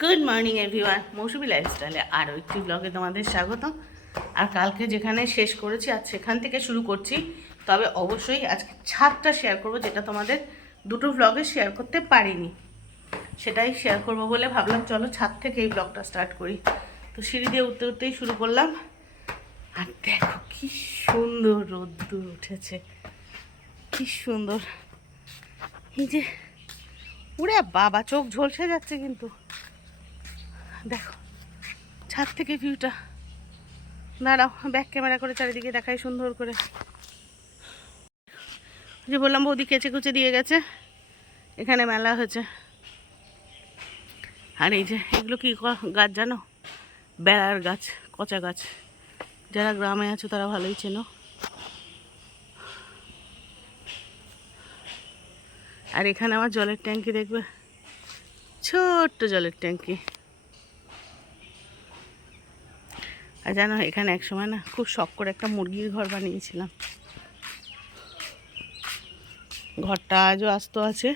Good morning everyone, মৌসুমি লাইফস্টাইলে আরও একটি ব্লগে তোমাদের স্বাগত। আর কালকে যেখানে শেষ করেছি আজ সেখান থেকে শুরু করছি, তবে অবশ্যই আজকে ছাদটা শেয়ার করব, যেটা তোমাদের দুটো ব্লগে শেয়ার করতে পারিনি, সেটাই শেয়ার করব বলে ভাবলাম চলো ছাদ থেকে এই ব্লগটা স্টার্ট করি। তো সিঁড়ি দিয়ে উঠতে উঠতেই শুরু করলাম। আর দেখো কি সুন্দর রোদ্দুর উঠেছে, কি সুন্দর। এই যে উড়ে বাবা, চোখ ঝলসে যাচ্ছে কিন্তু। দেখো ছাদ থেকে ভিউটা, দাঁড়াও ব্যাক ক্যামেরা করে চারিদিকে দেখাই সুন্দর করে। যে বললাম বৌদি কেচে কুচে দিয়ে গেছে, এখানে মেলা হয়েছে। আর এই যে এগুলো কি গাছ জানো? বেড়ার গাছ, কচা গাছ। যারা গ্রামে আছো তারা ভালোই চেনো। আর এখানে আমার জলের ট্যাঙ্কি দেখবে, ছোট্ট জলের ট্যাঙ্কি। আর জানো এখানে একসময় না খুব শখ করে একটা মুরগির ঘর বানিয়েছিলাম। ঘরটা আজও আস্ত আছে,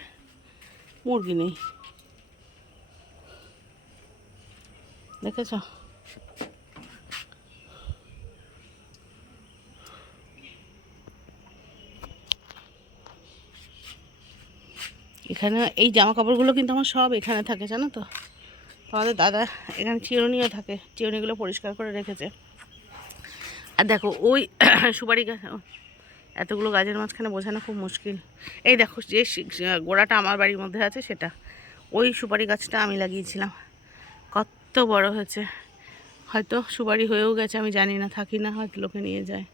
মুরগি নেই, দেখেছ? এখানে এই জামা কাপড়গুলো কিন্তু আমার সব এখানে থাকে, জানো তো। আমাদের দাদা এখানে চিরুনিও থাকে, চিরুনিগুলো পরিষ্কার করে রেখেছে। আর দেখো ওই সুপারি গাছ, এতগুলো গাছের মাঝখানে বোঝানো খুব মুশকিল। এই দেখো যে গোড়াটা আমার বাড়ির মধ্যে আছে, সেটা ওই সুপারি গাছটা আমি লাগিয়েছিলাম। কত বড় হয়েছে, হয়তো সুপারি হয়েও গেছে, আমি জানি না, থাকি না, হয়তো লোকে নিয়ে যায়।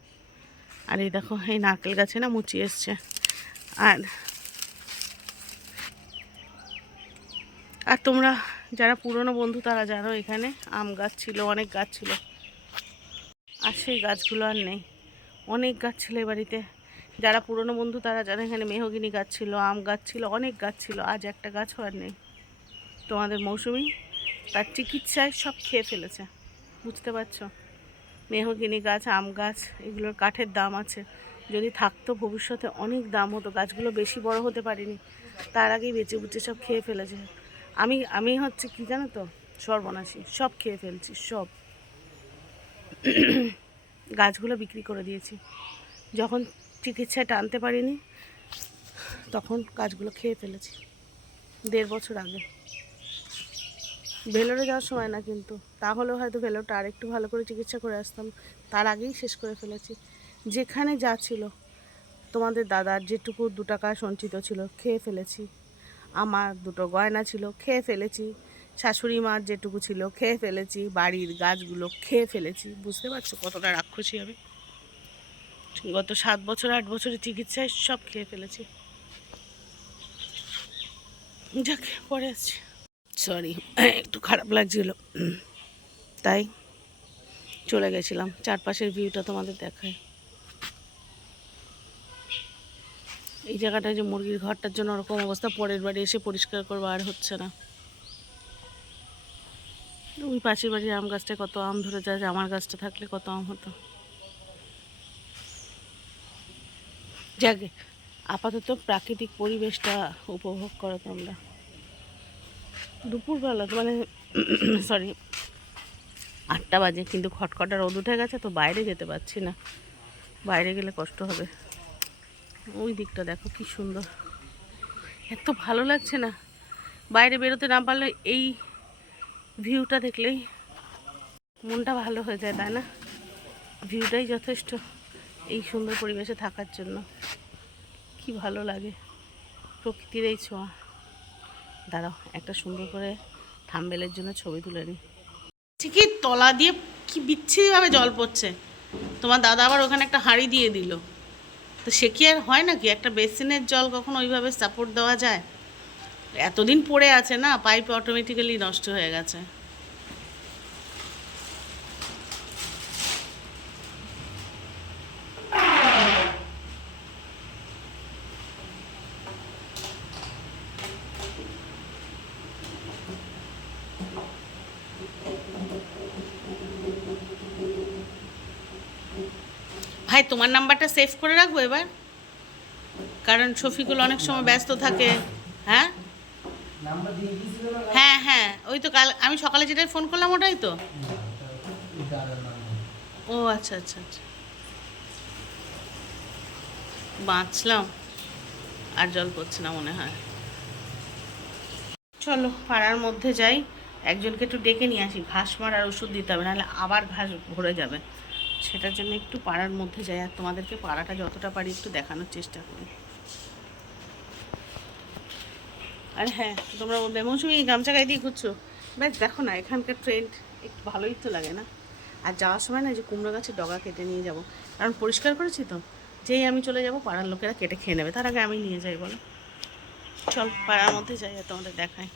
আর এই দেখো এই নারকেল গাছে না মুচি এসছে। আর আর তোমরা যারা পুরনো বন্ধু তারা জানো এখানে আম গাছ ছিল, অনেক গাছ ছিল। আর সেই গাছগুলো আর নেই, অনেক গাছ ছিল এই বাড়িতে। যারা পুরনো বন্ধু তারা জানে এখানে মেহগিনি গাছ ছিল, আম গাছ ছিল, অনেক গাছ ছিল। আজ একটা গাছও আর নেই। তোমাদের মৌসুমি তার চিকিৎসায় সব খেয়ে ফেলেছে, বুঝতে পারছো? মেহগিনি গাছ, আম গাছ, এগুলোর কাঠের দাম আছে, যদি থাকতো ভবিষ্যতে অনেক দাম হতো। গাছগুলো বেশি বড় হতে পারিনি, তার আগেই বেঁচে বুচে সব খেয়ে ফেলেছে। আমি হচ্ছে কি জানো তো, সর্বনাশী, সব খেয়ে ফেলছি সব। গাছগুলো বিক্রি করে দিয়েছি, যখন চিকিৎসায় টানতে পারিনি তখন গাছগুলো খেয়ে ফেলেছি। 1.5 বছর আগে ভেলোরে যাওয়ার সময় না কিন্তু, তাহলেও হয়তো ভেলোরটা আর একটু ভালো করে চিকিৎসা করে আসতাম। তার আগেই শেষ করে ফেলেছি। যেখানে যা ছিল, তোমাদের দাদার যেটুকু 2 টাকা সঞ্চিত ছিল খেয়ে ফেলেছি, আমার 2টো গয়না ছিল খেয়ে ফেলেছি, শাশুড়ি মার যেটুকু ছিল খেয়ে ফেলেছি, বাড়ির গাছগুলো খেয়ে ফেলেছি। বুঝতে পারছো কতটা রাক্ষসী আমি? গত 7 বছর 8 বছরের চিকিৎসায় সব খেয়ে ফেলেছি। যাক, পরে আসছি, সরি একটু খারাপ লাগছিল, তাই চলে গেছিলাম। চারপাশের ভিউটা তোমাদের দেখায়। এই জায়গাটায় যে মুরগির ঘরটার জন্য ওরকম অবস্থা, পরের বাড়ি এসে পরিষ্কার করবো আর হচ্ছে না। ওই পাশের বাড়ির আম গাছটায় কত আম ধরে যায়, আমার গাছটা থাকলে কত আম হতো। যাকে আপাতত প্রাকৃতিক পরিবেশটা উপভোগ করো তোমরা। দুপুরবেলা মানে সরি 8টা বাজে, কিন্তু খটখটা রোদ উঠে গেছে, তো বাইরে যেতে পারছি না, বাইরে গেলে কষ্ট হবে। ওই দিকটা দেখো কি সুন্দর, এত ভালো লাগছে না, বাইরে বেরোতে না পারলে এই ভিউটা দেখলেই মনটা ভালো হয়ে যায়, তাই না? ভিউটাই যথেষ্ট এই সুন্দর পরিবেশে থাকার জন্য। কি ভালো লাগে প্রকৃতির এই ছোঁয়া। দাঁড়াও একটা সুন্দর করে থাম্বনেলের জন্য ছবি তুলে নিই। ঠিকই তলা দিয়ে কি বিচ্ছিরিভাবে জল পড়ছে। তোমার দাদা আবার ওখানে একটা হাঁড়ি দিয়ে দিল, তো সে কি আর হয় নাকি? একটা বেসিনের জল কখনো ওইভাবে সাপোর্ট দেওয়া যায়? এতদিন পড়ে আছে না, পাইপ অটোমেটিক্যালি নষ্ট হয়ে গেছে। ভাই তোমার নাম্বারটা সেভ করে রাখবো এবার, কারণ শফিকুল অনেক সময় ব্যস্ত থাকে। হ্যাঁ হ্যাঁ হ্যাঁ, ওই তো কাল আমি সকালে যেটাই ফোন করলাম ওটাই তো। ও আচ্ছা আচ্ছা আচ্ছা, বাঁচলাম। আর জল পড়ছে না মনে হয়। চলো পাড়ার মধ্যে যাই, একজনকে একটু ডেকে নিয়ে আসি, ঘাস মারার ওষুধ দিতে হবে, নাহলে আবার ঘাস ভরে যাবে। সেটার জন্য একটু পাড়ার মধ্যে যাই, আর তোমাদেরকে পাড়াটা যতটা পারি একটু দেখানোর চেষ্টা করি। আর হ্যাঁ, তোমরা বলবে মৌসুমি গামছা গায়ে দিয়ে ঘুরছো, ব্যাস দেখো না এখানকার ট্রেন্ড একটু ভালোই তো লাগে না। আর যাওয়ার সময় না যে কুমড়ো গাছের ডগা কেটে নিয়ে যাব, কারণ পরিষ্কার করেছি তো, যেই আমি চলে যাব পাড়ার লোকেরা কেটে খেয়ে নেবে, তার আগে আমি নিয়ে যাই বলো। চল পাড়ার মধ্যে যাই আর তোমাদের দেখাই।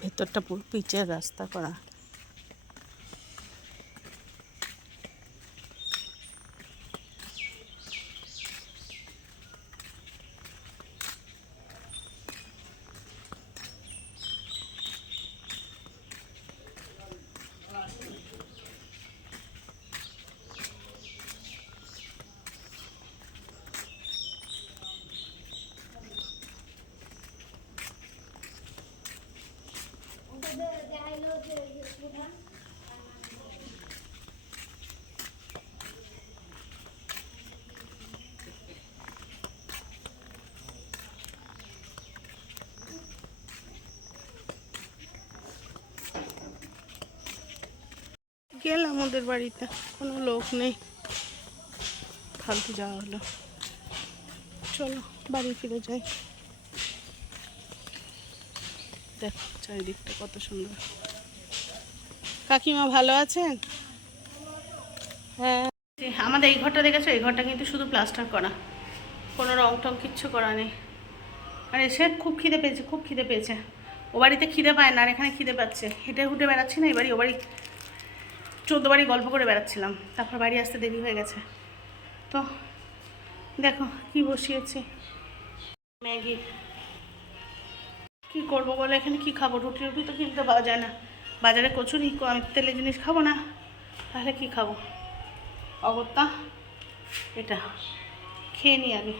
ভেতরটা পুরো পিচের রাস্তা করা। গেলাম ওদের বাড়িতে, কোনো লোক নেই, ফালতু যাওয়া হলো। চলো বাড়ি ফিরে যাই। দেখো চারিদিকটা কত সুন্দর। কাকিমা ভালো আছেন? হ্যাঁ, আমাদের এই ঘরটা দেখেছো, এই ঘরটা কিন্তু শুধু প্লাস্টার করা, কোনো রং টং কিচ্ছু করা নেই। আর এসে খুব খিদে পেয়েছে, খুব খিদে পেয়েছে। ও বাড়িতে খিদে পায় না, আর এখানে খিদে পাচ্ছে। হেঁটে হুটে বেড়াচ্ছি না, এবারই ও বাড়ি 14 বাড়ি গল্প করে বেড়াচ্ছিলাম, তারপর বাড়ি আসতে দেরি হয়ে গেছে। তো দেখো কি বসিয়েছি, ম্যাগি। কি করবো বলে, এখানে কি খাবো, রুটি রুটি তো কিনতে পাওয়া যায় না, বাজারে কচুরি, আমি তেলের জিনিস খাবো না, তাহলে কি খাবো, অগত্যা এটা খেয়ে নিই আগে।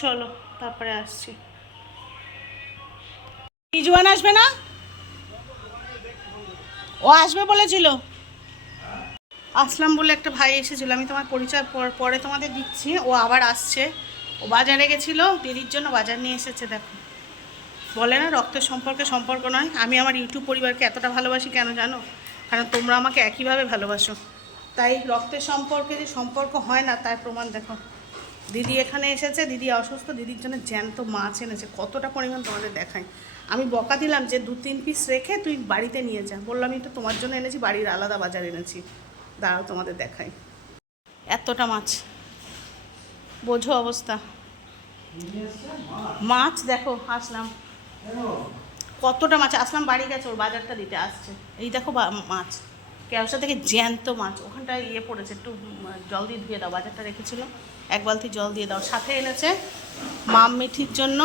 চলো তারপরে আসছি। রিজওয়ান আসবে না? ও আসবে বলেছিল। আসলাম বলে একটা ভাই এসেছিল, আমি তোমার পরিচয় পরে তোমাদের দিচ্ছি। ও আবার আসছে, ও বাজারে গেছিলো, দিদির জন্য বাজার নিয়ে এসেছে। দেখো বলে না রক্তের সম্পর্কে সম্পর্ক নয়। আমি আমার ইউটিউব পরিবারকে এতটা ভালোবাসি কেন জানো? কারণ তোমরা আমাকে একইভাবে ভালোবাসো। তাই রক্তের সম্পর্কে যে সম্পর্ক হয় না তার প্রমাণ দেখো। দিদি এখানে এসেছে, দিদি অসুস্থ, দিদির জন্য জ্যান্ত মাছ এনেছে, কতটা পরিমাণ তোমাদের দেখাই। আমি বকা দিলাম যে 2-3 পিস রেখে তুই বাড়িতে নিয়ে যা, বললাম আমি তো তোমার জন্য এনেছি, বাড়ির আলাদা বাজার এনেছি, দাঁড়াও তোমাদের দেখাই। এতটা মাছ, বোঝো অবস্থা। মাছ দেখো, আসলাম কতটা মাছ, আসলাম বাড়ি গেছে, ওর বাজারটা দিতে আসছে। এই দেখো মাছ, ক্যালসা থেকে জ্যান্ত মাছ। ওখানটায় ইয়ে পড়েছে, একটু জল দিয়ে ধুয়ে দাও, বাজারটা রেখেছিল, 1 বালতি জল দিয়ে দাও। সাথে এনেছে মাম মিঠির জন্য,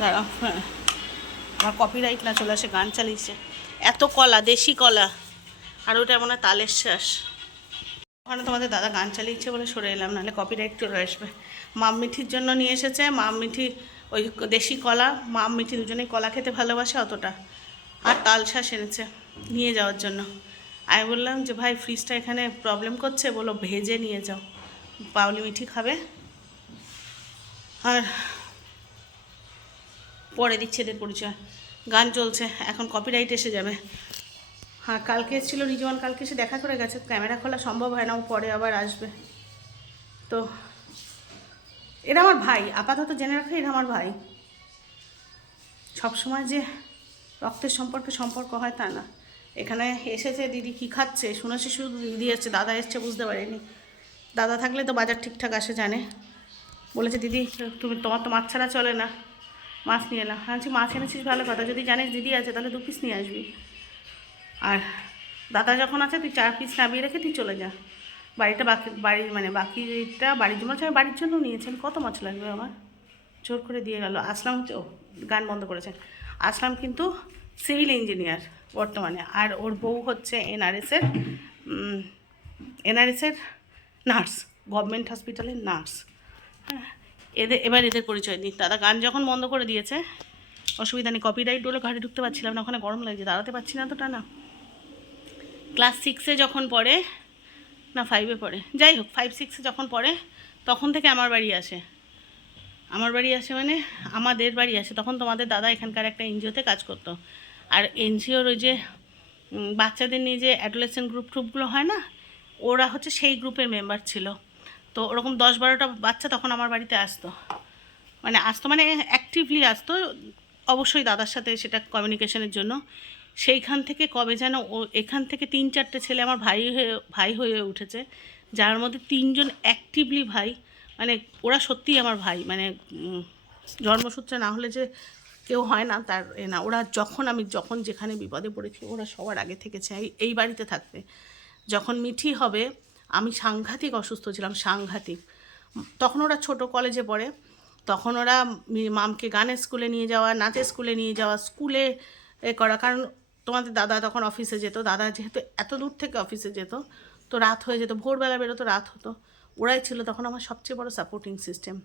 দাঁড়াও হ্যাঁ, আমার কপিরাইট না চলে আসে, গান চালিয়েছে। এত কলা, দেশি কলা, আর ওটা মনে হয় তালের শ্বাস। ওখানে তোমাদের দাদা গান চালিয়েছে বলে সরে এলাম, নাহলে কপিরাইট চলে আসবে। মাম মিঠির জন্য নিয়ে এসেছে, মাম মিঠি ওই দেশি কলা, মাম মিঠি দুজনেই কলা খেতে ভালোবাসে অতটা, আর তাল শ্বাস এনেছে নিয়ে যাওয়ার জন্য। আমি বললাম যে ভাই ফ্রিজটা এখানে প্রবলেম করছে, বলো ভেজে নিয়ে যাও, পাউলি মিঠি খাবে। আর পরে দিচ্ছে এদের পরিচয়, গান চলছে, এখন কপিরাইট এসে যাবে। হ্যাঁ কালকে এসেছিলো রিজওয়ান, কালকে এসে দেখা করে গেছে, ক্যামেরা খোলা সম্ভব হয় না, ও পরে আবার আসবে। তো এরা আমার ভাই, আপাতত জেনে রাখো এরা আমার ভাই। সবসময় যে রক্তের সম্পর্কে সম্পর্ক হয় তা না। এখানে এসেছে, দিদি কী খাচ্ছে শুনেছি, শুধু দিদি এসছে, দাদা এসছে বুঝতে পারিনি। দাদা থাকলে তো বাজার ঠিকঠাক আসে জানে। বলেছে দিদি তোমার তো মাছ ছাড়া চলে না, মাছ নিয়ে এলাম। বলছি মাছ এনেছিস ভালো কথা, যদি জানিস দিদি আছে তাহলে 2 পিস নিয়ে আসবি, আর দাদা যখন আছে তুই 4 পিস নামিয়ে রেখে তুই চলে যা। বাড়িটা বাড়ির মানে বাকিটা বাড়ির জন্য, বাড়ির জন্য নিয়েছেন, কত মাছ লাগবে আমার, জোর করে দিয়ে গেল। আসলাম হচ্ছে, ও গান বন্ধ করেছে। আসলাম কিন্তু সিভিল ইঞ্জিনিয়ার বর্তমানে, আর ওর বউ হচ্ছে এনআরএসের নার্স। গভর্নমেন্ট হসপিটালের নার্স। হ্যাঁ, এদের পরিচয় দিই। দাদা গান যখন বন্ধ করে দিয়েছে, অসুবিধা নেই, কপিরাইট বলে ঘরে ঢুকতে পারছিলাম না, ওখানে গরম লাগছে, দাঁড়াতে পারছি না তো টানা। ক্লাস 6-এ যখন পড়ে, না 5-এ পড়ে, যাই হোক 5-6-এ যখন পড়ে তখন থেকে আমার বাড়ি আসে। আমার বাড়ি আসে মানে আমাদের বাড়ি আসে। তখন তোমাদের দাদা এখানকার একটা এনজিওতে কাজ করতো। আর এনজিওর ওই যে বাচ্চাদের নিয়ে যে অ্যাডোলেসেন্ট গ্রুপগুলো হয় না, ওরা হচ্ছে সেই গ্রুপের মেম্বার ছিল। তো ওরকম 10-12টা বাচ্চা তখন আমার বাড়িতে আসতো, মানে অ্যাক্টিভলি আসতো, অবশ্যই দাদার সাথে সেটা কমিউনিকেশনের জন্য। সেইখান থেকে কবে যেন এখান থেকে 3-4টে ছেলে আমার ভাই হয়ে উঠেছে, যার মধ্যে 3জন অ্যাক্টিভলি ভাই, মানে ওরা সত্যিই আমার ভাই, মানে জন্মসূত্রে না হলে যে কেউ হয় না তার না। ওরা আমি যখন যেখানে বিপদে পড়েছি ওরা সবার আগে থেকেছে এই বাড়িতে থাকতে। যখন মিঠি হবে, আমি সাংঘাতিক অসুস্থ ছিলাম, সাংঘাতিক। তখন ওরা ছোট কলেজে পড়ে, তখন ওরা মামকে গানের স্কুলে নিয়ে যাওয়া, নাচের স্কুলে নিয়ে যাওয়া, স্কুলে করা। কারণ তোমাদের দাদা তখন অফিসে যেত, দাদা যেহেতু এত দূর থেকে অফিসে যেত, তো রাত হয়ে যেত, ভোরবেলা বেরোতো, রাত হতো। ওরাই ছিল তখন আমার সবচেয়ে বড় সাপোর্টিং সিস্টেম।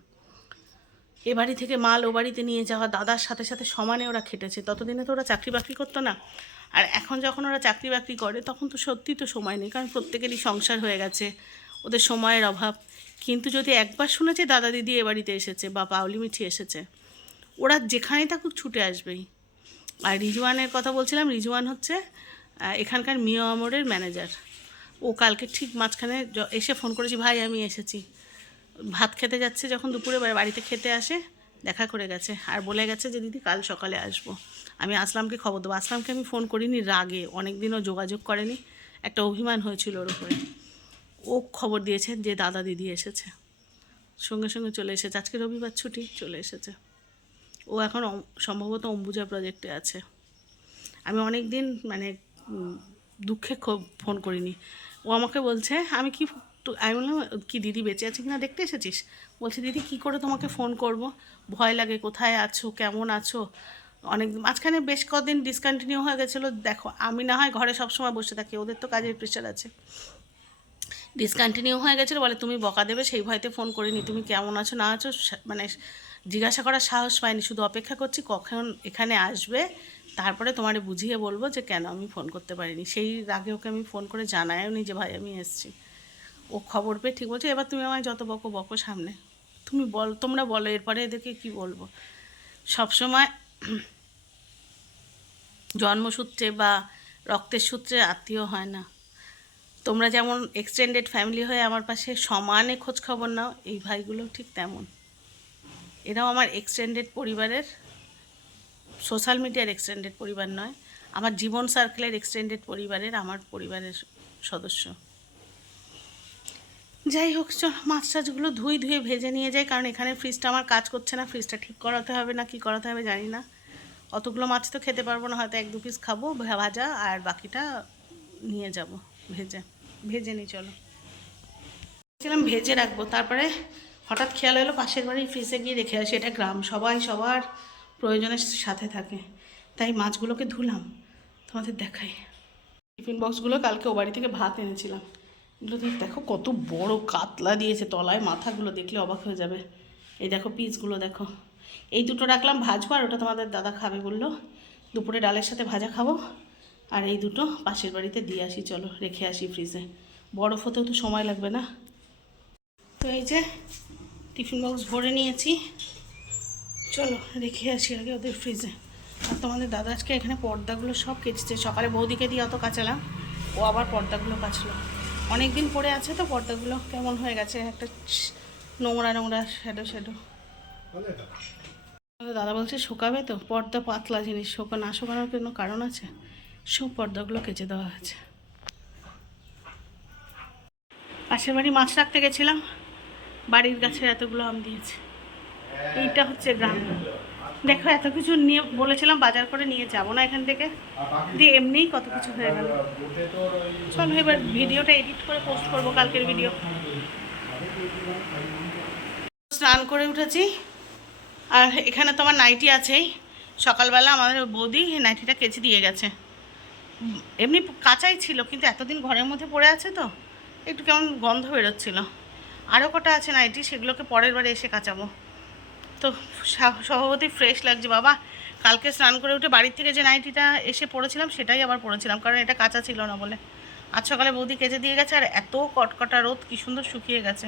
এ বাড়ি থেকে মাল ও বাড়িতে নিয়ে যাওয়া, দাদার সাথে সাথে সমানে ওরা খেটেছে। ততদিনে তো ওরা চাকরি বাকরি করতো না। আর এখন যখন ওরা চাকরি বাকরি করে তখন তো সত্যিই তো সময় নেই, কারণ প্রত্যেকেরই সংসার হয়ে গেছে, ওদের সময়ের অভাব। কিন্তু যদি একবার শুনেছে দাদা দিদি এ বাড়িতে এসেছে বা পাউলি মিঠি এসেছে, ওরা যেখানেই থাকুক ছুটে আসবেই। আর রিজওয়ানের কথা বলছিলাম, রিজওয়ান হচ্ছে এখানকার মিয়া আমরের ম্যানেজার। ও কালকে ঠিক মাঝখানে এসে ফোন করেছি, ভাই আমি এসেছি। ভাত খেতে যাচ্ছে যখন দুপুরে বাড়িতে খেতে আসে, দেখা করে গেছে আর বলে গেছে যে দিদি কাল সকালে আসবো। আমি আসলামকে খবর দেবো। আসলামকে আমি ফোন করিনি রাগে, অনেক দিনও যোগাযোগ করেনি, একটা অভিমান হয়েছিল ওর উপরে। ও খবর দিয়েছে যে দাদা দিদি এসেছে, সঙ্গে সঙ্গে চলে এসেছে। আজকে রবিবার ছুটি, চলে এসেছে। ও এখন সম্ভবত অম্বুজা প্রজেক্টে আছে। আমি অনেক দিন দুঃখে ফোন করিনি। ও আমাকে বলছে, আমি বললাম কি দিদি বেঁচে আছে কিনা দেখতে এসেছিস? বলছে দিদি কী করে তোমাকে ফোন করব, ভয় লাগে, কোথায় আছো, কেমন আছো। অনেক মাঝখানে বেশ কদিন ডিসকন্টিনিউ হয়ে গেছিলো। দেখো আমি না হয় ঘরে সবসময় বসে থাকি, ওদের তো কাজের প্রেশার আছে। ডিসকন্টিনিউ হয়ে গেছিলো, বলে তুমি বকা দেবে সেই ভয়তে ফোন করিনি, তুমি কেমন আছো না আছো জিজ্ঞাসা করার সাহস পাইনি। শুধু অপেক্ষা করছি কখন এখানে আসবে, তারপরে তোমারে বুঝিয়ে বলবো যে কেন আমি ফোন করতে পারিনি। সেই আগে ওকে আমি ফোন করে জানাইও নি যে ভাই আমি এসেছি। ও খবর পেয়ে ঠিক বলছে, এবার তুমি আমায় যত বকো সামনে, তোমরা বলো, এরপরে এদেরকে কি বলবো। সবসময় জন্মসূত্রে বা রক্তের সূত্রে আত্মীয় হয় না। তোমরা যেমন এক্সটেন্ডেড ফ্যামিলি হয়ে আমার পাশে সমানে খোঁজ খবর নাও, এই ভাইগুলো ঠিক তেমন। এরাও আমার এক্সটেন্ডেড পরিবারের, সোশ্যাল মিডিয়ার এক্সটেন্ডেড পরিবার নয়, আমার জীবন সার্কেলের এক্সটেন্ডেড আমার পরিবারের সদস্য। যাই হোক, চল মাছ টাছগুলো ধুয়ে ভেজে নিয়ে যাই, কারণ এখানে ফ্রিজটা আমার কাজ করছে না। ফ্রিজটা ঠিক করাতে হবে না কি করাতে হবে জানি না। অতগুলো মাছ তো খেতে পারবো না, হয়তো 1-2 পিস খাবো ভাজা, আর বাকিটা নিয়ে যাব ভেজে নিই। চলো ভেজে রাখবো, তারপরে হঠাৎ খেয়াল হলো পাশের বাড়ির ফ্রিজে গিয়ে রেখে আসি। এটা গ্রাম, সবাই সবার প্রয়োজনের সাথে থাকে, তাই মাছগুলোকে ধুলাম, তোমাদের দেখাই। টিফিন বক্সগুলো কালকে ও বাড়ি থেকে ভাত এনেছিলাম, এগুলো দেখো কত বড় কাতলা দিয়েছে, তলায় মাথাগুলো দেখলে অবাক হয়ে যাবে। এই দেখো পিসগুলো দেখো। এই দুটো রাখলাম ভাজবো, আর ওটা তোমাদের দাদা খাবে বললো, দুপুরে ডালের সাথে ভাজা খাবো। আর এই দুটো পাশের বাড়িতে দিয়ে আসি, চলো রেখে আসি ফ্রিজে, বরফ হতেও তো সময় লাগবে না। তো এই যে টিফিন বক্স ভরে নিয়েছি, চলো রেখে আসি আগে ওদের ফ্রিজে। আর তোমাদের দাদা আজকে এখানে পর্দাগুলো সব কেচেছে, সকালে বৌদিকে দিয়ে অত কাচালাম, ও আবার পর্দাগুলো কাচলো। অনেক দিন পরে আছে তো পর্দাগুলো কেমন হয়ে গেছে, একটা নোংরা শ্যাডো। দাদা বলছে শুকাবে তো, পর্দা পাতলা জিনিস, না শুকানোর কোনো কারণ আছে, সব পর্দাগুলো কেচে দেওয়া আছে। পাশের বাড়ি মাছ রাখতে গেছিলাম, বাড়ির গাছের এতগুলো আম দিয়েছে। এইটা হচ্ছে গ্রাম। দেখো এত কিছু নিয়ে বলেছিলাম বাজার করে নিয়ে যাবো না এখান থেকে, দিয়ে এমনিই কত কিছু হয়ে গেল। চলো এবার ভিডিওটা এডিট করে পোস্ট করবো, কালকের ভিডিও। স্নান করে উঠেছি, আর এখানে তো আমার নাইটি আছেই। সকালবেলা আমাদের বৌদি নাইটিটা কেচে দিয়ে গেছে, এমনি কাঁচাই ছিল, কিন্তু এতদিন ঘরের মধ্যে পড়ে আছে তো একটু কেমন গন্ধ বেরোচ্ছিল। আরও কটা আছে নাইটি, সেগুলোকে পরের বারে এসে কাচাবো। তো স্বভাবতই ফ্রেশ লাগছে বাবা। কালকে স্নান করে উঠে বাড়ির থেকে যে নাইটিটা এসে পরেছিলাম সেটাই আবার পরেছিলাম, কারণ এটা কাঁচা ছিল না বলে। আজ সকালে বৌদি কেচে দিয়ে গেছে, আর এত কটকটা রোদ, কী সুন্দর শুকিয়ে গেছে।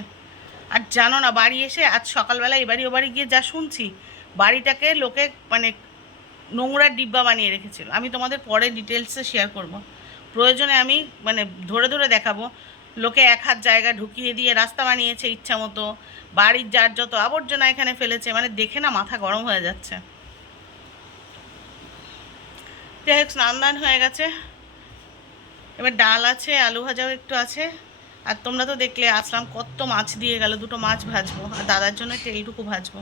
আর জানো না, বাড়ি এসে আজ সকালবেলা এবারই ও বাড়ি গিয়ে যা শুনছি, বাড়িটাকে লোকে মানে নোংরার ডিব্বা বানিয়ে রেখেছিল। আমি তোমাদের পরে ডিটেলসে শেয়ার করব, প্রয়োজনে আমি মানে ধরে ধরে দেখাবো। লোকে এক হাত জায়গা ঢুকিয়ে দিয়ে রাস্তা বানিয়েছে ইচ্ছা মতো, বাড়ির যার যত আবর্জনা এখানে ফেলেছে, মানে দেখে না মাথা গরম হয়ে যাচ্ছে। যাই হোক, স্নান দান হয়ে গেছে, এবার ডাল আছে, আলু ভাজাও একটু আছে। আর তোমরা তো দেখলে আসলাম কত মাছ দিয়ে গেল, দুটো মাছ ভাজবো, আর দাদার জন্য তেলটুকু ভাজবো।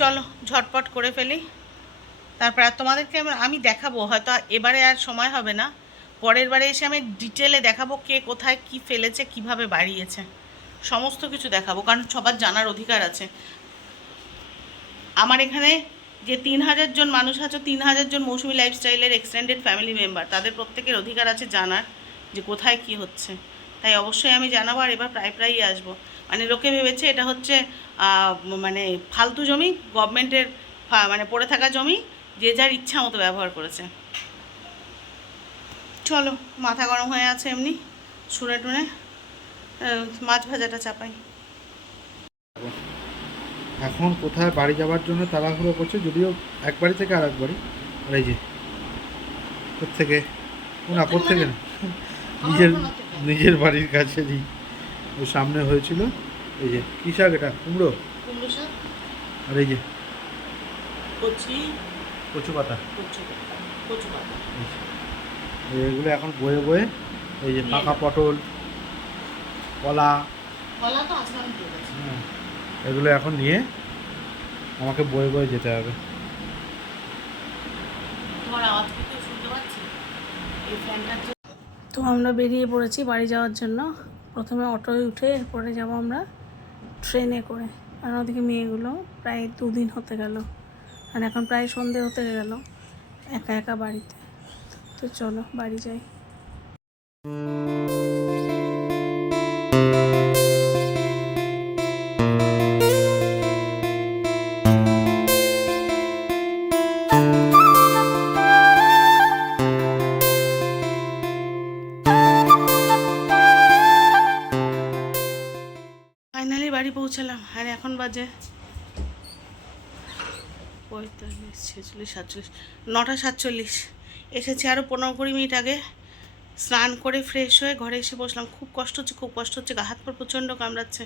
চলো ঝটপট করে ফেলি, তারপর আর তোমাদেরকে আমি দেখাবো। হয়তো এবারে আর সময় হবে না, পরের বারে এসে আমি ডিটেলে দেখাবো কে কোথায় কি ফেলেছে, কিভাবে বাড়িয়েছে, সমস্ত কিছু দেখাবো, কারণ সবার জানার অধিকার আছে। আমার এখানে যে 3000 জন মানুষ আছে, 3000 জন মৌসুমি লাইফস্টাইলের এক্সটেন্ডেড ফ্যামিলি মেম্বার, তাদের প্রত্যেকের অধিকার আছে জানার যে কোথায় কি হচ্ছে। তাই অবশ্যই আমি জানাবো, আর এবার প্রায়ই আসবো। মানে লোকে ভেবেছে এটা হচ্ছে মানে ফালতু জমি, গভর্নমেন্টের মানে পড়ে থাকা জমি, যে যার ইচ্ছা মতো ব্যবহার করেছে। চলো, মাথা গরম হয়ে আছে এমনি, শুনে টুনে মাছ ভাজাটা চাপাই। এখন কোথায় বাড়ি যাওয়ার জন্য তাড়াহুড়ো করছে, যদিও এক বাড়ি থেকে আর এক বাড়ি। আর এই যে কোত্থেকে না কোত্থেকে না, নিজের নিজের বাড়ির কাছেরই ওই সামনে হয়েছিল। এই যে কী শাক, এটা কুমড়ো। আর এই যে কচু পাতা, এগুলো এখন বয়ে বয়ে, এই যে পাকা পটল, কলা, এগুলো এখন নিয়ে আমাকে বয়ে বয়ে যেতে হবে। তো আমরা বেরিয়ে পড়েছি বাড়ি যাওয়ার জন্য। প্রথমে অটোয় উঠে এরপরে যাব আমরা ট্রেনে করে, কারণ ওদিকে মেয়েগুলো প্রায় 2 দিন হতে গেল, আর এখন প্রায় সন্ধে হতে গেল একা একা বাড়িতে। তো চলো বাড়ি যাই। ফাইনালি বাড়ি পৌঁছালাম, আর এখন বাজে 45, 46, 47, 9:47। এসেছি আরও 15-20 মিনিট আগে। স্নান করে ফ্রেশ হয়ে ঘরে এসে বসলাম। খুব কষ্ট হচ্ছে, গা হাত পা প্রচণ্ড কামড়াচ্ছে,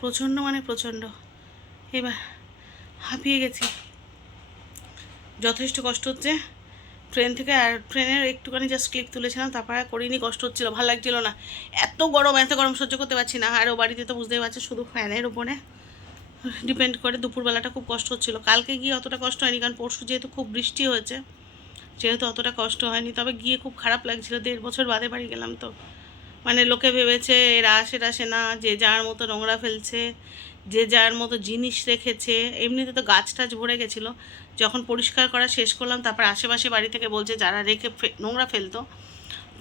প্রচণ্ড মানে প্রচণ্ড। এবার হাঁপিয়ে গেছি, যথেষ্ট কষ্ট হচ্ছে। ট্রেন থেকে, আর ট্রেনের একটুখানি জাস্ট ক্লিপ তুলেছিলাম, তারপর আর করিনি, কষ্ট হচ্ছিলো, ভালো লাগছিলো না। এত গরম সহ্য করতে পারছি না। আর ও বাড়িতে তো বুঝতেই পারছে, শুধু ফ্যানের উপরে ডিপেন্ড করে। দুপুরবেলাটা খুব কষ্ট হচ্ছিলো, কালকে গিয়ে অতটা কষ্ট হয়নি, কারণ পরশু যেহেতু খুব বৃষ্টি হয়েছে, যেহেতু অতটা কষ্ট হয়নি। তবে গিয়ে খুব খারাপ লাগছিলো, 1.5 বছর বাদে বাড়ি গেলাম তো। মানে লোকে ভেবেছে এরা আসে না, যে যার মতো নোংরা ফেলছে, যে যার মতো জিনিস রেখেছে। এমনিতে তো গাছ টাছ ভরে গেছিলো, যখন পরিষ্কার করা শেষ করলাম, তারপর আশেপাশে বাড়ি থেকে বলছে যারা রেখে নোংরা ফেলতো,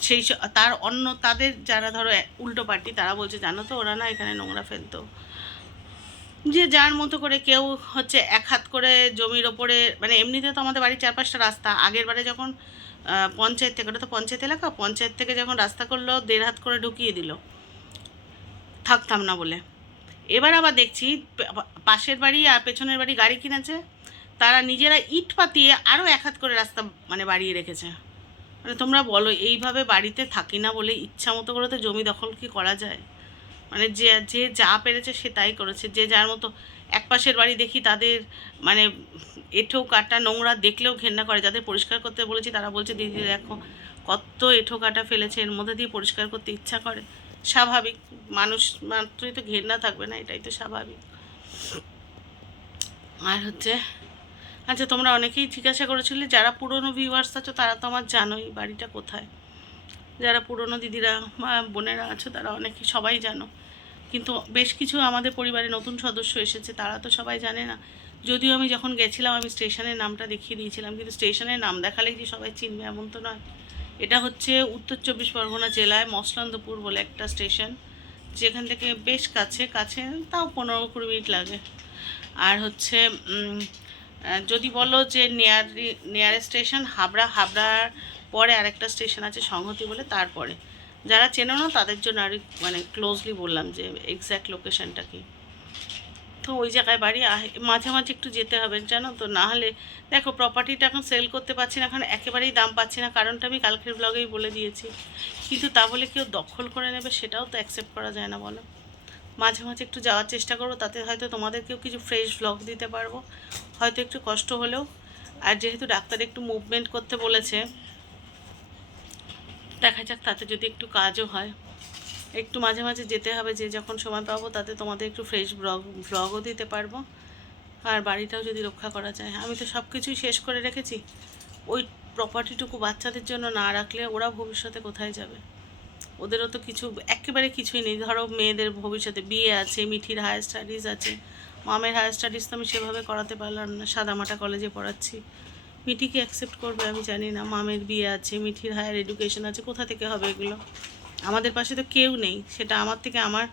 সেই তার অন্য তাদের যারা ধরো উল্টো পার্টি, তারা বলছে জানো তো ওরা না এখানে নোংরা ফেলতো। যে যার মতো করে, কেউ হচ্ছে 1 হাত করে জমির ওপরে, মানে এমনিতে তো আমাদের বাড়ির 4-5টা রাস্তা, আগের বারে যখন পঞ্চায়েত থেকে, ওটা তো পঞ্চায়েত এলাকা, পঞ্চায়েত থেকে যখন রাস্তা করলো 1.5 হাত করে ঢুকিয়ে দিল থাকতাম না বলে। এবার আবার দেখছি পাশের বাড়ি আর পেছনের বাড়ি গাড়ি কিনেছে, তারা নিজেরা ইট পাতিয়ে আরও 1 হাত করে রাস্তা মানে বাড়িয়ে রেখেছে। মানে তোমরা বলো, এইভাবে বাড়িতে থাকি না বলে ইচ্ছা মতো করে তো জমি দখল কি করা যায়? মানে যে যে যা পেরেছে সে তাই করেছে, যে যার মতো। এক পাশের বাড়ি দেখি তাদের মানে এঁঠো কাটা নোংরা দেখলেও ঘেন্না করে। যাদের পরিষ্কার করতে বলেছি তারা বলছে দিদি দেখো কত এঁঠো কাটা ফেলেছে, এর মধ্যে দিয়ে পরিষ্কার করতে ইচ্ছা করে। স্বাভাবিক, মানুষ মাত্রই তো ঘেন্না থাকবে না, এটাই তো স্বাভাবিক। আর হচ্ছে, আচ্ছা তোমরা অনেকেই জিজ্ঞাসা করেছিলে, যারা পুরনো ভিউয়ার্স আছো তারা তো আমার জানোই বাড়িটা কোথায়। যারা পুরনো দিদিরা বা বোনেরা আছো তারা অনেকে সবাই জানো, কিন্তু বেশ কিছু আমাদের পরিবারে নতুন সদস্য এসেছে, তারা তো সবাই জানে না। যদিও আমি যখন গেছিলাম আমি স্টেশনের নামটা দেখিয়ে দিয়েছিলাম, কিন্তু স্টেশনের নাম দেখালেই যে সবাই চিনবে এমন তো নয়। এটা হচ্ছে উত্তর 24 পরগনা জেলায় মসলন্দপুর বলে একটা স্টেশন, যেখান থেকে বেশ কাছে কাছে, তাও 15-20 মিনিট লাগে। আর হচ্ছে যদি বলো যে নিয়ারেস্ট স্টেশন হাবড়ার পরে আরেকটা স্টেশন আছে সংহতি বলে, তারপরে। যারা চেনো না তাদের জন্য আর মানে ক্লোজলি বললাম যে এক্স্যাক্ট লোকেশনটা কি। তো ওই জায়গায় বাড়ি মাঝে মাঝে একটু যেতে হবে জানো তো, না হলে দেখো প্রপার্টিটা এখন সেল করতে পারছি না, এখন একেবারেই দাম পাচ্ছি না, কারণটা আমি কালকের ব্লগেই বলে দিয়েছি। কিন্তু তা বলে কেউ দখল করে নেবে সেটাও তো অ্যাকসেপ্ট করা যায় না বলো। মাঝে মাঝে একটু যাওয়ার চেষ্টা করবো, তাতে হয়তো তোমাদেরকেও কিছু ফ্রেশ ব্লগ দিতে পারবো, হয়তো একটু কষ্ট হলেও। আর যেহেতু ডাক্তার একটু মুভমেন্ট করতে বলেছে, দেখা যাক তাতে যদি একটু কাজও হয়। একটু মাঝে মাঝে যেতে হবে, যে যখন সময় পাবো তাতে তোমাদের একটু ফ্রেশ ব্লগও দিতে পারবো। আর বাড়িটাও যদি রক্ষা করা যায়। আমি তো সব কিছুই শেষ করে রেখেছি, ওই প্রপার্টিটুকু বাচ্চাদের জন্য না রাখলে ওরা ভবিষ্যতে কোথায় যাবে? ওদেরও তো কিছু, একেবারে কিছুই নেই। ধরো মেয়েদের ভবিষ্যতে বিয়ে আছে, মিঠির হায়ার স্টাডিজ আছে, মামের হায়ার স্টাডিজ তো আমি সেভাবে করাতে পারলাম না, সাদামাটা কলেজে পড়াচ্ছি। মিঠিকে অ্যাকসেপ্ট করবে আমি জানি না, মামের বিয়ে আছে, মিঠির হায়ার এডুকেশন আছে, কোথা থেকে হবে এগুলো? আমাদের পাশে তো কেউ নেই, সেটা আমার থেকে আমার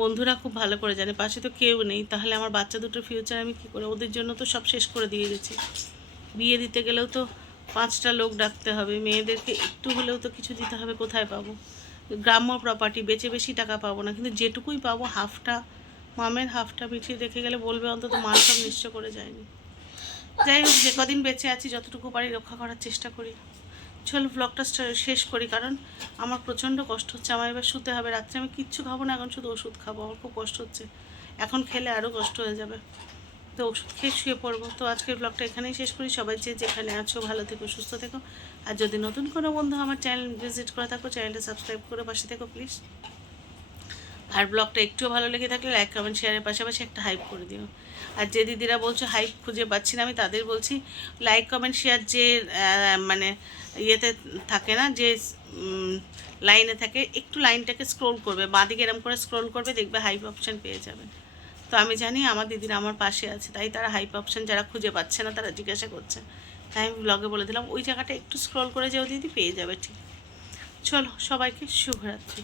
বন্ধুরা খুব ভালো করে জানে, পাশে তো কেউ নেই। তাহলে আমার বাচ্চা দুটোর ফিউচার আমি কী করে? ওদের জন্য তো সব শেষ করে দিয়ে গেছি। বিয়ে দিতে গেলেও তো 5টা লোক ডাকতে হবে, মেয়েদেরকে একটু হলেও তো কিছু দিতে হবে, কোথায় পাবো? গ্রাম্য প্রপার্টি বেচে বেশি টাকা পাবো না, কিন্তু যেটুকুই পাবো হাফটা মামের, হাফটা মিঠিয়ে রেখে গেলে বলবে অন্তত মান সব নিশ্চয় করে যায়নি। যাই হোক, যে কদিন বেঁচে আছি যতটুকু পারি রক্ষা করার চেষ্টা করি। চলো ব্লগটা শেষ করি, কারণ আমার প্রচণ্ড কষ্ট হচ্ছে। আমার এবার শুতে হবে, রাত্রে আমি কিচ্ছু খাবো না, এখন শুধু ওষুধ খাবো। আমার খুব কষ্ট হচ্ছে, এখন খেলে আরও কষ্ট হয়ে যাবে, তো ওষুধ খেয়ে শুয়ে পড়বো। তো আজকের ব্লগটা এখানেই শেষ করি। সবাই যেখানে আছো ভালো থেকো, সুস্থ থেকো। আর যদি নতুন কোনো বন্ধু আমার চ্যানেল ভিজিট করে থাকো, চ্যানেলটা সাবস্ক্রাইব করে পাশে থেকো প্লিজ। আর ব্লগটা একটুও ভালো লেগে থাকলে লাইক কমেন্ট শেয়ারের পাশাপাশি একটা হাইপ করে দিও। আর যে দিদিরা বলছো হাইপ খুঁজে পাচ্ছি না, আমি তাদের বলছি লাইক কমেন্ট শেয়ার যে মানে ইয়েতে থাকে না, যে লাইনে থাকে, একটু লাইনটাকে স্ক্রোল করবে, বাঁদিকে এরম করে স্ক্রোল করবে, দেখবে হাইপ অপশান পেয়ে যাবে। তো আমি জানি আমার দিদিরা আমার পাশে আছে, তাই তারা হাইপ অপশান যারা খুঁজে পাচ্ছে না তারা জিজ্ঞাসা করছে, তাই আমি ব্লগে বলে দিলাম ওই জায়গাটা একটু স্ক্রোল করে যেও দিদি, পেয়ে যাবে ঠিক। চলো সবাইকে শুভরাত্রি।